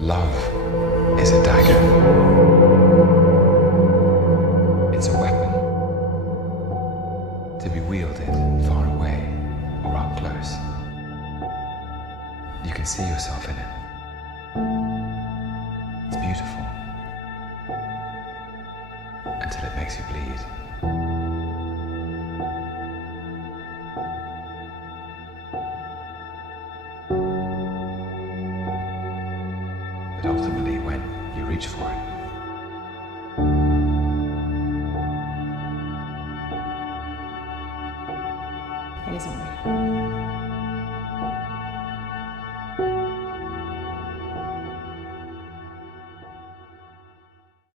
Love is a dagger. It's a weapon to be wielded far away or up close. You can see yourself in it. It's beautiful until it makes you bleed. But ultimately, when you reach for it, it isn't real.